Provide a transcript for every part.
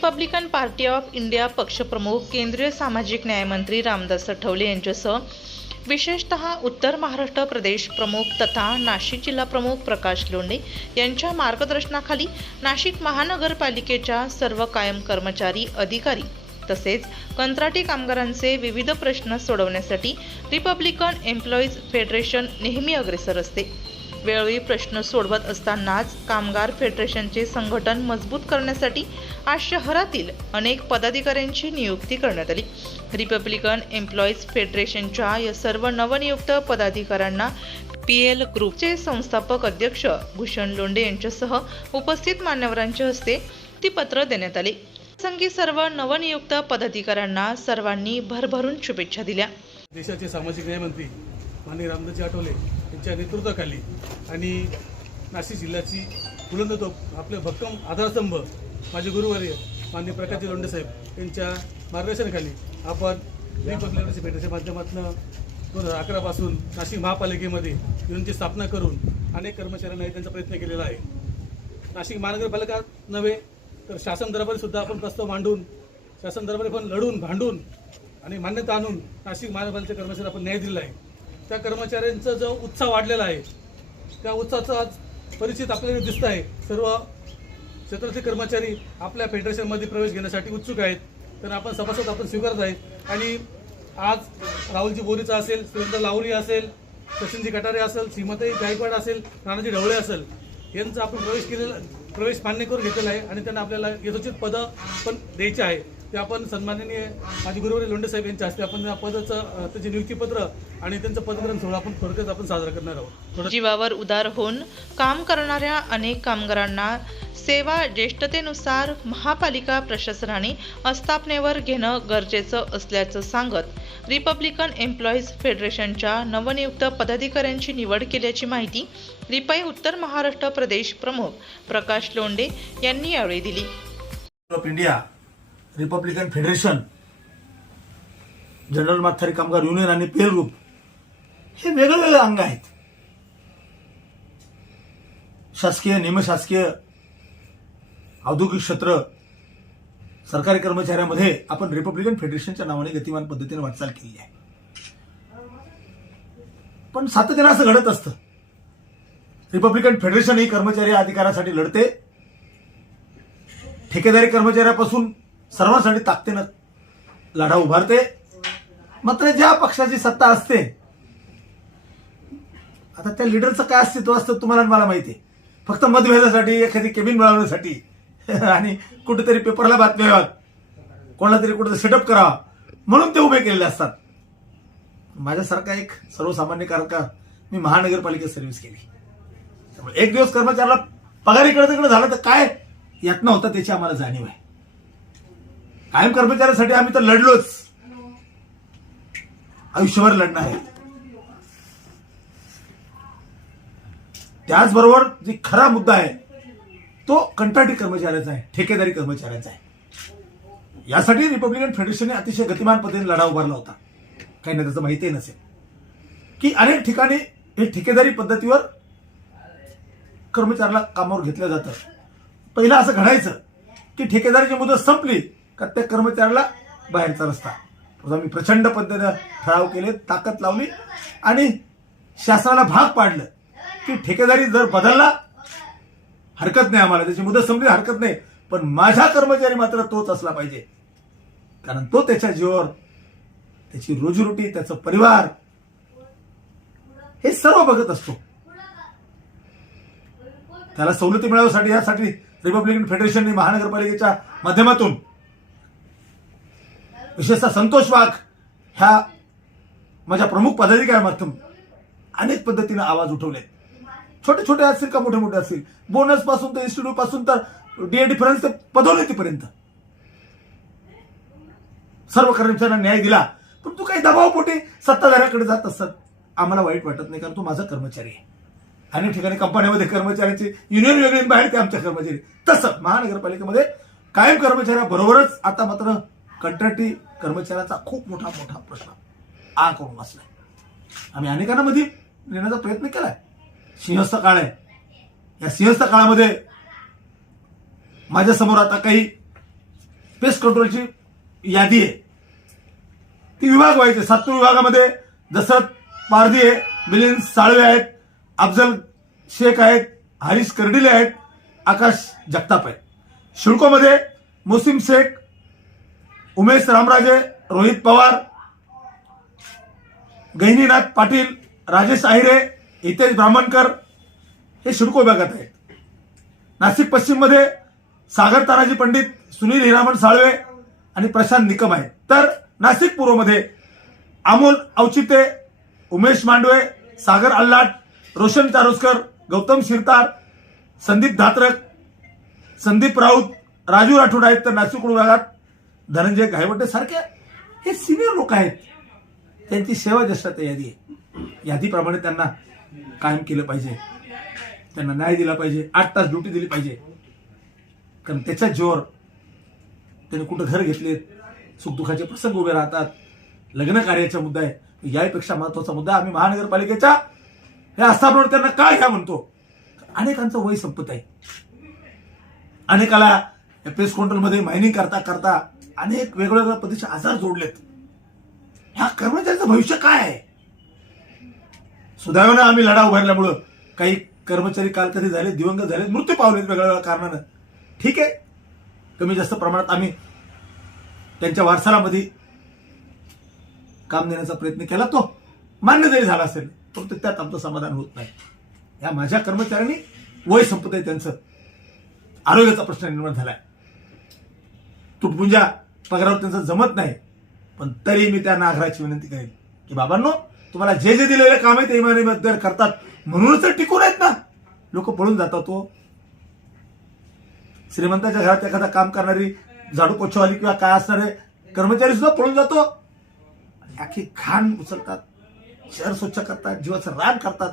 Republican party of India पक्षप्रमुख केंद्रीय सामाजिक न्यायमंत्री रामदास आठवले यांच्यासह विशेषतः उत्तर महाराष्ट्र प्रदेश प्रमुख तथा नाशिक जिल्हा प्रमुख प्रकाश लोंढे यांच्या मार्गदर्शनाखाली नाशिक महानगरपालिकेच्या सर्व कायम कर्मचारी अधिकारी तसेच कंत्राटी कामगारांचे विविध प्रश्न सोडवण्यासाठी रिपब्लिकन एम्प्लॉईज फेडरेशन नेहमी अग्रेसर असते. वेळोवेळी प्रश्न सोडवत असतानाच कामगार फेडरेशनचे संघटन मजबूत करण्यासाठी आज शहरातील अनेक पदाधिकाऱ्यांची नियुक्ती करण्यात आली. रिपब्लिकन एम्प्लॉईज फेडरेशनच्या या सर्व नवनियुक्त पदाधिकाऱ्यांना पी एल ग्रुपचे संस्थापक अध्यक्ष भूषण लोंडे यांच्यासह उपस्थित मान्यवरांच्या हस्ते ती पत्र देण्यात आली. संगी सर्व नवनियुक्त पदाधिकाऱ्यांना सर्वांनी भरभरून शुभेच्छा दिल्या. देशाचे सामाजिक न्यायमंत्री माननीय रामदासजी आठवले यांच्या नेतृत्वाखाली. आणि नाशिक जिल्ह्याची बुलंदतोप आपले भक्कम आधारस्तंभ माझे गुरुवर्य माननीय प्रकाशजी लोंडेसाहेब यांच्या मार्गदर्शनाखाली आपण रिपब्लिकन भेटाच्या माध्यमातून दोन हजार अकरापासून नाशिक महापालिकेमध्ये युनिटची स्थापना करून अनेक कर्मचाऱ्यांना त्यांचा प्रयत्न केलेला आहे. नाशिक महानगरपालिका नव्हे तर शासन दरबारी सुद्धा आपण प्रस्ताव मांडून शासन दरबारी पण लढून भांडून आणि मान्यता आणून नाशिक महानगरपालिकेच्या कर्मचारी आपण न्याय दिला आहे. त्या कर्मचाऱ्यांचा जो उत्साह वाढलेला आहे त्या उत्साहाचा आज परिचित आपल्याला दिसत आहे. सर्व क्षेत्रातले कर्मचारी आपल्या फेडरेशनमध्ये प्रवेश घेण्यासाठी उत्सुक आहेत. तर आपण सभासद आपण स्वीकारत आहेत. आणि आज राहुलजी बोरीचा असेल सुरेंद्र लावली असेल सचिनजी कटारे असेल श्रीमती गायकवाड असेल राणाजी ढवळे असेल यांचा आपण प्रवेश केलेला प्रवेश मान्य करून घेतलेला आहे आणि त्यांना आपल्याला यथोचित पदं पण द्यायची आहे. ते आपण सन्माननीय माझे गुरुवारी लोंढे साहेब यांच्या हस्ते आपण या पदाचं त्याचे नियुक्तीपत्र आणि त्यांचं पदग्रहण सोहळा आपण थोडक्यात आपण साजरा करणार आहोत. जीवावर उदार होऊन काम करणाऱ्या अनेक कामगारांना सेवा ज्येष्ठतेनुसार महापालिका प्रशासनाने आस्थापनेवर घेणं गरजेचं असल्याचं सांगत रिपब्लिकन एम्प्लॉईज फेडरेशनच्या नवनियुक्त पदाधिकाऱ्यांची निवड केल्याची माहिती रिपाई उत्तर महाराष्ट्र प्रदेश प्रमुख प्रकाश लोंढे यांनी यावेळी दिली. Of India Republican Federation general Mathadi कामगार युनियन आणि पेल ग्रुप हे वेगवेगळे अंग आहेत. शासकीय निमशासकीय औद्योगिक क्षेत्र सरकारी कर्मचाऱ्यामध्ये आपण रिपब्लिकन फेडरेशनच्या नावाने गतिमान पद्धतीने वाटचाल केली आहे. पण सातत्यानं असं घडत असतं. रिपब्लिकन फेडरेशन ही कर्मचारी अधिकारासाठी लढते. ठेकेदारी कर्मचाऱ्यापासून सर्वांसाठी ताकदीनं लढा उभारते. मात्र ज्या पक्षाची सत्ता असते आता त्या लिडरचं काय अस्तित्व असतं तुम्हाला आणि मला माहिती आहे. फक्त मतभेदासाठी एखादी केबिन मिळवण्यासाठी आणि कुठेतरी पेपरला बातम्या याव्यात कोणाला तरी कुठेतरी सेटअप करावा. म्हणून ते उभे केलेले असतात. माझ्यासारखा एक सर्वसामान्य कारका मी महानगरपालिकेत सर्व्हिस केली. त्यामुळे एक दिवस कर्मचाऱ्याला पगार इकडे तिकडे झाला तर काय? यातना होता त्याची आम्हाला जाणीव आहे. कायम कर्मचाऱ्यासाठी आम्ही तर लढलोच. आयुष्यभर लढणं आहे. त्याचबरोबर जी खरा मुद्दा आहे तो कंत्राटी कर्मचाऱ्याचा आहे ठेकेदारी कर्मचाऱ्याचा आहे. यासाठी रिपब्लिकन फेडरेशनने अतिशय गतिमान पद्धतीने लढा उभारला होता. काही ना त्याचं माहितीही नसेल. की अनेक ठिकाणी हे ठेकेदारी पद्धतीवर कर्मचाऱ्याला कामावर घेतलं जातं. पहिलं असं घडायचं की ठेकेदारीची मुदत संपली का त्या कर्मचाऱ्याला बाहेरचा रस्ता. म्हणून आम्ही प्रचंड पद्धतीनं ठराव केले ताकद लावली आणि शासनाला भाग पाडलं. की ठेकेदारी जर बदलला हरकत नाही आम्हाला. त्याची मुदत संपली हरकत नाही. पण माझा कर्मचारी मात्र तोच असला पाहिजे. कारण तो त्याच्या जीवावर त्याची रोजीरोटी त्याचा परिवार हे सर्व बघत असतो. त्याला सवलती मिळवण्यासाठी यासाठी रिपब्लिकन फेडरेशनने महानगरपालिकेच्या माध्यमातून विशेषतः संतोष वाघ ह्या माझ्या प्रमुख पदाधिकाऱ्यामार्फत अनेक पद्धतीने आवाज उठवले. छोटे छोटे असतील का मोठे मोठे असतील? बोनसपासून तर इन्स्टिट्यूटपासून तर डीए डिफरन्स ते पदोन्नतीपर्यंत सर्व कर्मचाऱ्यांना न्याय दिला. पण तू काही दबावपोटी सत्ताधाऱ्याकडे जात असतात आम्हाला वाईट वाटत नाही कारण तू माझा कर्मचारी आहे. अनेक ठिकाणी कंपन्यामध्ये कर्मचाऱ्यांची युनियन वेगळी बाहेर ते आमच्या कर्मचारी. तसं महानगरपालिकेमध्ये कायम कर्मचाऱ्याबरोबरच आता मात्र कंत्राटी कर्मचाऱ्याचा खूप मोठा मोठा प्रश्न आ करून बसला आम्ही अनेकांना मध्ये नेण्याचा प्रयत्न केलाय. सिंहस्थ काळ आहे. या सिंहस्थ काळामध्ये माझ्यासमोर आता काही पेस्ट कंट्रोलची यादी आहे. ती विभाग व्हायचे. सातपूर विभागामध्ये जसं पारधी आहे मिलिंद साळवे आहेत अफजल शेख आहेत हरीश कर्डिले आहेत आकाश जगताप आहेत शिडकोमध्ये मोसिम शेख उमेश रामराजे रोहित पवार गहिनीनाथ पाटील राजेश आहिरे हितेश ब्राह्मणकर हे शिडको विभागात आहेत. नाशिक पश्चिममध्ये सागर तानाजी पंडित सुनील हिरामण साळवे आणि प्रशांत निकम आहेत. तर नाशिक पूर्वमध्ये अमोल औचिते उमेश मांडवे सागर अल्लाट रोशन चारोस्कर गौतम शिरतार संदीप धात्रक संदीप राऊत राजू राठोड आहेत. तर नाशिक विभागात धनंजय गायवटे सारख्या हे सिनियर लोक आहेत. त्यांची सेवा जशात यादी आहे. यादीप्रमाणे त्यांना कायम केलं पाहिजे. त्यांना न्याय दिला पाहिजे. आठ तास ड्युटी दिली पाहिजे. कारण त्याच्या जोर त्यांनी कुठं घर घेतलेत सुखदुःखाचे प्रसंग उभे राहतात लग्न कार्याचा मुद्दा आहे. यापेक्षा महत्त्वाचा मुद्दा आम्ही महानगरपालिकेच्या हे आस्थापनावर त्यांना काय घ्या म्हणतो? अनेकांचं वय संपत आहे. अनेकाला प्रेस कॉन्ट्रोलमध्ये मायनिंग करता करता अनेक वेगवेगळ्या पद्धतीचे आजार जोडलेत. ह्या कर्मचाऱ्यांचं भविष्य काय आहे? सुदैवानं आम्ही लढा उभारल्यामुळं काही कर्मचारी काल कधी झाले दिवंगत झाले मृत्यू पावलेत वेगवेगळ्या कारणानं. ठीक आहे. कमी जास्त प्रमाणात आम्ही त्यांच्या वारसालामध्ये काम देण्याचा प्रयत्न केला तो मान्य जरी झाला असेल फक्त त्यात आमचं समाधान होत नाही. या माझ्या कर्मचाऱ्यांनी वय संपत आहे त्यांचं. आरोग्याचा प्रश्न निर्माण झालाय. तुटपुंजा पगारावर त्यांचं जमत नाही. पण तरी मी त्या नागराची विनंती करेन की बाबांनो तुम्हाला जे जे दिलेले काम आहे ते इमानदार करतात. म्हणूनच तर टिकून आहेत ना. लोक पळून जातात तो श्रीमंताच्या घरात एखादा काम करणारी झाडू पोछवाली किंवा काय असणारे कर्मचारी सुद्धा पळून जातो. आखी घाण उचलतात शहर स्वच्छ करतात जीवाचं रान करतात.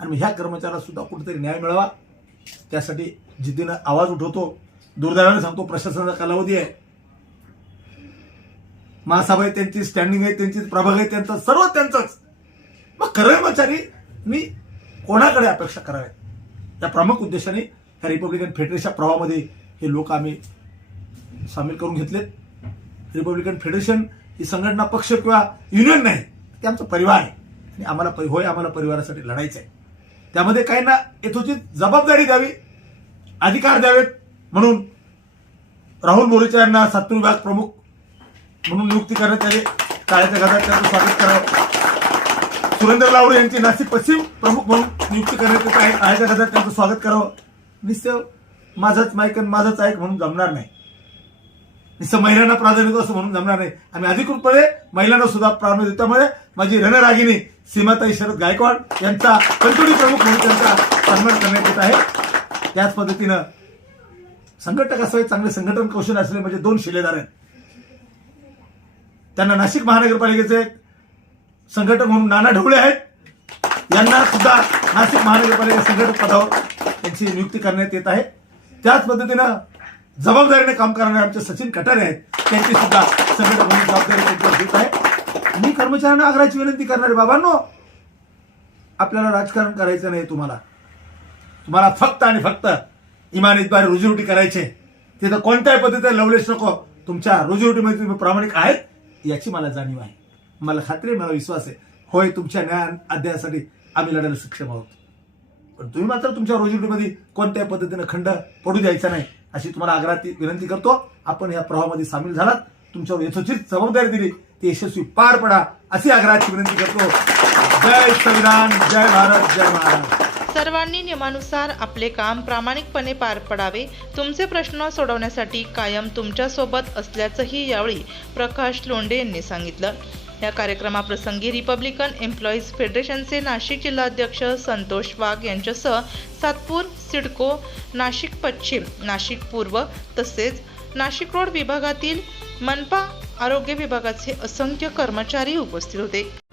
आणि ह्या कर्मचाऱ्याला सुद्धा कुठेतरी न्याय मिळावा. त्यासाठी जिद्दीनं आवाज उठवतो. दुर्दैवाने सांगतो प्रशासनाचा कालावधी आहे. महासभा आहे त्यांची स्टँडिंग आहे त्यांची प्रभाग आहे त्यांचं सर्व त्यांचंच. मग कर्मचारी मी कोणाकडे अपेक्षा कराव्यात या प्रमुख उद्देशाने ह्या रिपब्लिकन फेडरेशनच्या प्रवाहामध्ये हे लोक आम्ही सामील करून घेतलेत. रिपब्लिकन फेडरेशन ही संघटना पक्ष किंवा युनियन नाही ते आमचा परिवार आहे. आणि आम्हाला परि- होय आम्हाला परिवारासाठी लढायचं आहे त्यामध्ये काहींना यथोचित जबाबदारी द्यावी अधिकार द्यावेत म्हणून राहुल मोरेचा यांना सातू विभाग प्रमुख म्हणून नियुक्ती करण्यात आली. काळ्याच्या गदात त्यांचं स्वागत करावं. सुरेंद्र लावडे यांची नाशिक पश्चिम प्रमुख म्हणून नियुक्ती करण्यात येत आहे. काळ्याच्या गदात त्यांचं स्वागत करावं. निश्चय माझाच माईक आणि माझाच ऐक म्हणून जमणार नाही. निश्चय महिलांना प्राधान्य देतो असं म्हणून जमणार नाही. आम्ही अधिकृतपणे महिलांना सुद्धा प्राधान्य देतामुळे माझी रणरागिनी सीमाताई शरद गायकवाड यांचा कंटोडी प्रमुख म्हणून त्यांचा सन्मान करण्यात येत आहे. त्याच पद्धतीनं संघटक असावे चांगले संघटन कौशल्य असले म्हणजे दोन शिलेदार आहेत. त्यांना नाशिक महानगरपालिकेचे संघटक म्हणून नाना ढवळे आहेत. यांना सुद्धा नाशिक महानगरपालिका संघटक पदावर त्यांची नियुक्ती करण्यात येत आहे. त्याच पद्धतीनं जबाबदारीने काम करणारे आमचे सचिन कटारे आहेत त्यांची सुद्धा संघटक म्हणून जबाबदारी त्यांच्यावर घेत आहे. मी कर्मचाऱ्यांना आग्रहाची विनंती करणारे बाबांनो आपल्याला राजकारण करायचं नाही तुम्हाला. तुम्हाला फक्त आणि फक्त इमानीद्वारे रोजीरोटी करायचे. तिथं कोणत्याही पद्धतीने लवलेश नको. तुमच्या रोजीरोटीमध्ये तुम्ही प्रामाणिक आहेत. याची मला जाणीव आहे. मला खात्री मला विश्वास आहे. होय तुमच्या न्याय अध्यायासाठी आम्ही लढायला सक्षम आहोत. पण तुम्ही मात्र तुमच्या रोजीरोटीमध्ये कोणत्याही पद्धतीनं खंड पडू द्यायचा नाही अशी तुम्हाला आग्रहात विनंती करतो. आपण या प्रवाहामध्ये सामील झालात. तुमच्यावर यथोचित जबाबदारी दिली. ती यशस्वी पार पडा अशी आग्रहाची विनंती करतो. जय संविधान जय भारत जय महाराष्ट्र. सर्वांनी नियमानुसार आपले काम प्रामाणिकपणे पार पडावे तुमचे प्रश्न सोडवण्यासाठी कायम तुमच्यासोबत असल्याचंही यावेळी प्रकाश लोंढे यांनी सांगितलं. या कार्यक्रमाप्रसंगी रिपब्लिकन एम्प्लॉईज फेडरेशनचे नाशिक जिल्हाध्यक्ष संतोष वाघ यांच्यासह सातपूर सिडको नाशिक पश्चिम नाशिक पूर्व तसेच नाशिक रोड विभागातील मनपा आरोग्य विभागाचे असंख्य कर्मचारी उपस्थित होते.